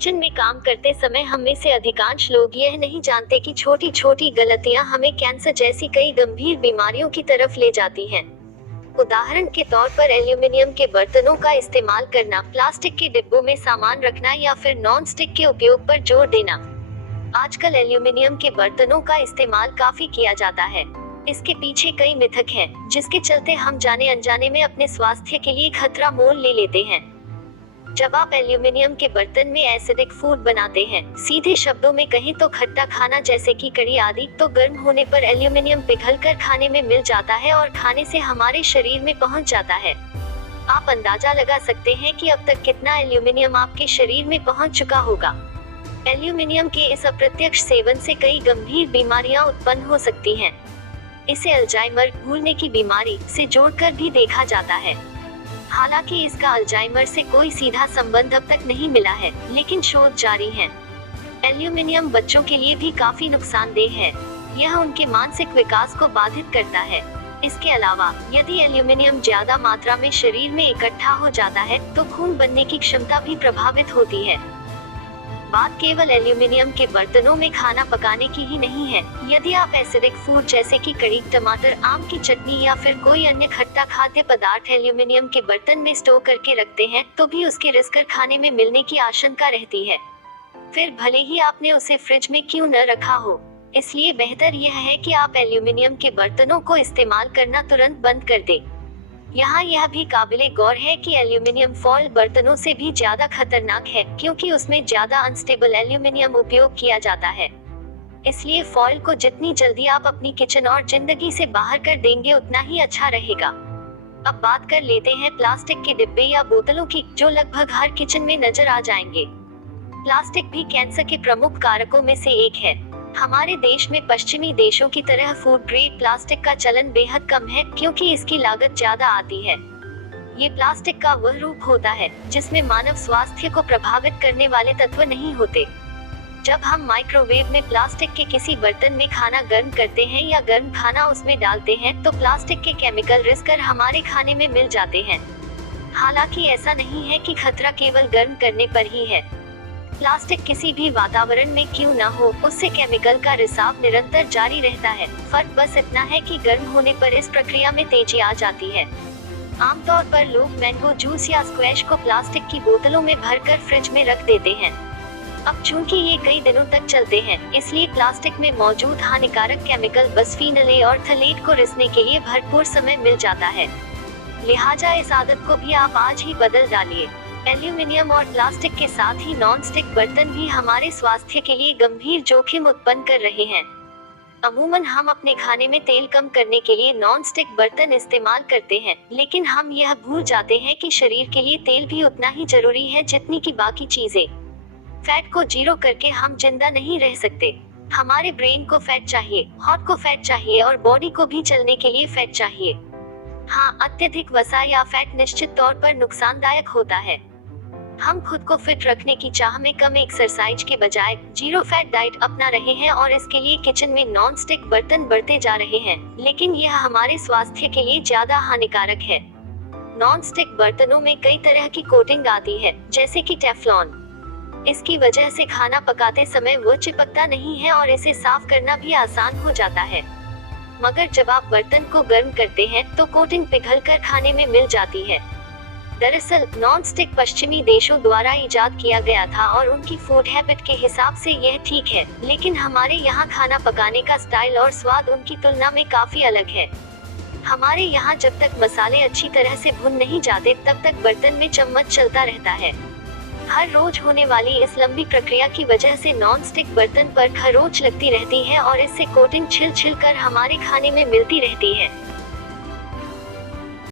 Kitchen में काम करते समय हम में से अधिकांश लोग यह नहीं जानते कि छोटी छोटी गलतियां हमें कैंसर जैसी कई गंभीर बीमारियों की तरफ ले जाती हैं। उदाहरण के तौर पर एल्यूमिनियम के बर्तनों का इस्तेमाल करना, प्लास्टिक के डिब्बों में सामान रखना या फिर नॉन स्टिक के उपयोग पर जोर देना। आजकल एल्यूमिनियम के बर्तनों का इस्तेमाल काफी किया जाता है। इसके पीछे कई मिथक हैं, जिसके चलते हम जाने अनजाने में अपने स्वास्थ्य के लिए खतरा मोल ले लेते हैं। जब आप एल्यूमिनियम के बर्तन में एसिडिक फूड बनाते हैं, सीधे शब्दों में कहें तो खट्टा खाना जैसे कि कड़ी आदि, तो गर्म होने पर एल्यूमिनियम पिघलकर खाने में मिल जाता है और खाने से हमारे शरीर में पहुंच जाता है। आप अंदाजा लगा सकते हैं कि अब तक कितना एल्यूमिनियम आपके शरीर में पहुंच चुका होगा। एल्यूमिनियम के इस अप्रत्यक्ष सेवन से कई गंभीर बीमारियां उत्पन्न हो सकती हैं। इसे अल्जाइमर, भूलने की बीमारी से जोड़कर भी देखा जाता है। हालांकि इसका अल्जाइमर से कोई सीधा संबंध अब तक नहीं मिला है, लेकिन शोध जारी है। एल्यूमिनियम बच्चों के लिए भी काफी नुकसानदेह है। यह उनके मानसिक विकास को बाधित करता है। इसके अलावा यदि एल्यूमिनियम ज्यादा मात्रा में शरीर में इकट्ठा हो जाता है, तो खून बनने की क्षमता भी प्रभावित होती है। बात केवल एल्यूमिनियम के बर्तनों में खाना पकाने की ही नहीं है। यदि आप एसिडिक फूड जैसे कि कड़ी, टमाटर, आम की चटनी या फिर कोई अन्य खट्टा खाद्य पदार्थ एल्यूमिनियम के बर्तन में स्टोर करके रखते हैं, तो भी उसके रिस कर खाने में मिलने की आशंका रहती है। फिर भले ही आपने उसे फ्रिज में क्यों न रखा हो। इसलिए बेहतर यह है कि आप एल्यूमिनियम के बर्तनों को इस्तेमाल करना तुरंत बंद कर दें। यहाँ यह भी काबिले गौर है कि एल्यूमिनियम फॉयल बर्तनों से भी ज्यादा खतरनाक है, क्योंकि उसमें ज्यादा अनस्टेबल एल्यूमिनियम उपयोग किया जाता है। इसलिए फॉयल को जितनी जल्दी आप अपनी किचन और जिंदगी से बाहर कर देंगे, उतना ही अच्छा रहेगा। अब बात कर लेते हैं प्लास्टिक के डिब्बे या बोतलों की, जो लगभग हर किचन में नजर आ जाएंगे। प्लास्टिक भी कैंसर के प्रमुख कारकों में से एक है। हमारे देश में पश्चिमी देशों की तरह फूड ग्रेड प्लास्टिक का चलन बेहद कम है, क्योंकि इसकी लागत ज्यादा आती है। ये प्लास्टिक का वह रूप होता है जिसमें मानव स्वास्थ्य को प्रभावित करने वाले तत्व नहीं होते। जब हम माइक्रोवेव में प्लास्टिक के किसी बर्तन में खाना गर्म करते हैं या गर्म खाना उसमें डालते हैं, तो प्लास्टिक के केमिकल रिस कर हमारे खाने में मिल जाते हैं। हालांकि ऐसा नहीं है कि खतरा केवल गर्म करने पर ही है। प्लास्टिक किसी भी वातावरण में क्यों न हो, उससे केमिकल का रिसाव निरंतर जारी रहता है। फर्क बस इतना है कि गर्म होने पर इस प्रक्रिया में तेजी आ जाती है। आमतौर पर लोग मैंगो जूस या स्क्वैश को प्लास्टिक की बोतलों में भरकर फ्रिज में रख देते हैं। अब चूंकि ये कई दिनों तक चलते हैं, इसलिए प्लास्टिक में मौजूद हानिकारक केमिकल बिस्फीनोल ए और फ्थलेट को रिसने के लिए भरपूर समय मिल जाता है। लिहाजा इस आदत को भी आप आज ही बदल डालिए। एल्यूमिनियम और प्लास्टिक के साथ ही नॉन स्टिक बर्तन भी हमारे स्वास्थ्य के लिए गंभीर जोखिम उत्पन्न कर रहे हैं। अमूमन हम अपने खाने में तेल कम करने के लिए नॉन स्टिक बर्तन इस्तेमाल करते हैं, लेकिन हम यह भूल जाते हैं कि शरीर के लिए तेल भी उतना ही जरूरी है जितनी की बाकी चीजें। फैट को जीरो करके हम जिंदा नहीं रह सकते। हमारे ब्रेन को फैट चाहिए, हार्ट को फैट चाहिए और बॉडी को भी चलने के लिए फैट चाहिए। हाँ, अत्यधिक वसा या फैट निश्चित तौर पर नुकसानदायक होता है। हम खुद को फिट रखने की चाह में कम एक्सरसाइज के बजाय जीरो फैट डाइट अपना रहे हैं और इसके लिए किचन में नॉन स्टिक बर्तन बढ़ते जा रहे हैं, लेकिन यह हमारे स्वास्थ्य के लिए ज्यादा हानिकारक है। नॉन स्टिक बर्तनों में कई तरह की कोटिंग आती है, जैसे कि टेफ्लॉन। इसकी वजह से खाना पकाते समय वो चिपकता नहीं है और इसे साफ करना भी आसान हो जाता है। मगर जब आप बर्तन को गर्म करते हैं, तो कोटिंग पिघलकर खाने में मिल जाती है। दरअसल नॉन स्टिक पश्चिमी देशों द्वारा इजाद किया गया था और उनकी फूड हैबिट के हिसाब से यह ठीक है, लेकिन हमारे यहाँ खाना पकाने का स्टाइल और स्वाद उनकी तुलना में काफी अलग है। हमारे यहाँ जब तक मसाले अच्छी तरह से भुन नहीं जाते, तब तक बर्तन में चम्मच चलता रहता है। हर रोज होने वाली इस लंबी प्रक्रिया की वजह से नॉन स्टिक बर्तन पर खरोंच लगती रहती है और इससे कोटिंग छिल छिल कर हमारे खाने में मिलती रहती है।